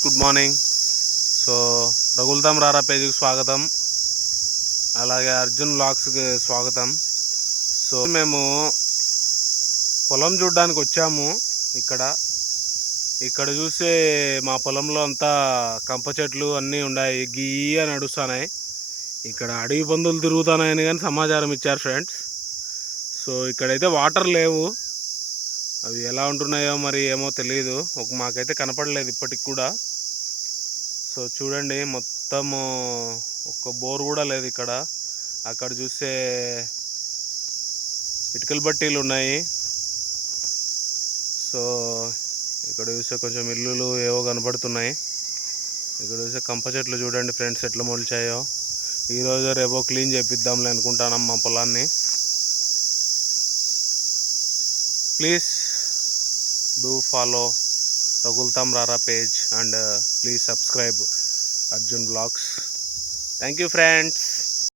Good morning. So రఘుల్దాం రారా పేజీకి స్వాగతం, అలాగే అర్జున్ వ్లాగ్స్కి స్వాగతం. సో మేము పొలం చూడడానికి వచ్చాము. ఇక్కడ చూస్తే మా పొలంలో అంతా కంప చెట్లు అన్నీ ఉన్నాయి, గీ అని నడుస్తున్నాయి. ఇక్కడ అడవి పందులు తిరుగుతున్నాయని కానీ సమాచారం ఇచ్చారు ఫ్రెండ్స్. సో ఇక్కడైతే వాటర్ లేవు, అవి ఎలా ఉంటున్నాయో మరి ఏమో తెలియదు, మాకైతే కనపడలేదు ఇప్పటికి కూడా. సో చూడండి, మొత్తము ఒక్క బోర్ కూడా లేదు ఇక్కడ. అక్కడ చూస్తే ఇటుకల బట్టీలు ఉన్నాయి. సో ఇక్కడ చూస్తే కొంచెం ఇల్లులు ఏవో కనపడుతున్నాయి. ఇక్కడ చూస్తే కంప చెట్లు చూడండి ఫ్రెండ్స్ ఎట్లా మొలిచాయో. ఈరోజు రేపో క్లీన్ చేపిద్దాంలే అనుకుంటాను మా పొలాన్ని. ప్లీజ్ డూ ఫాలో రఘుల్దాం రారా page and please subscribe Arjun Vlogs. Thank you friends.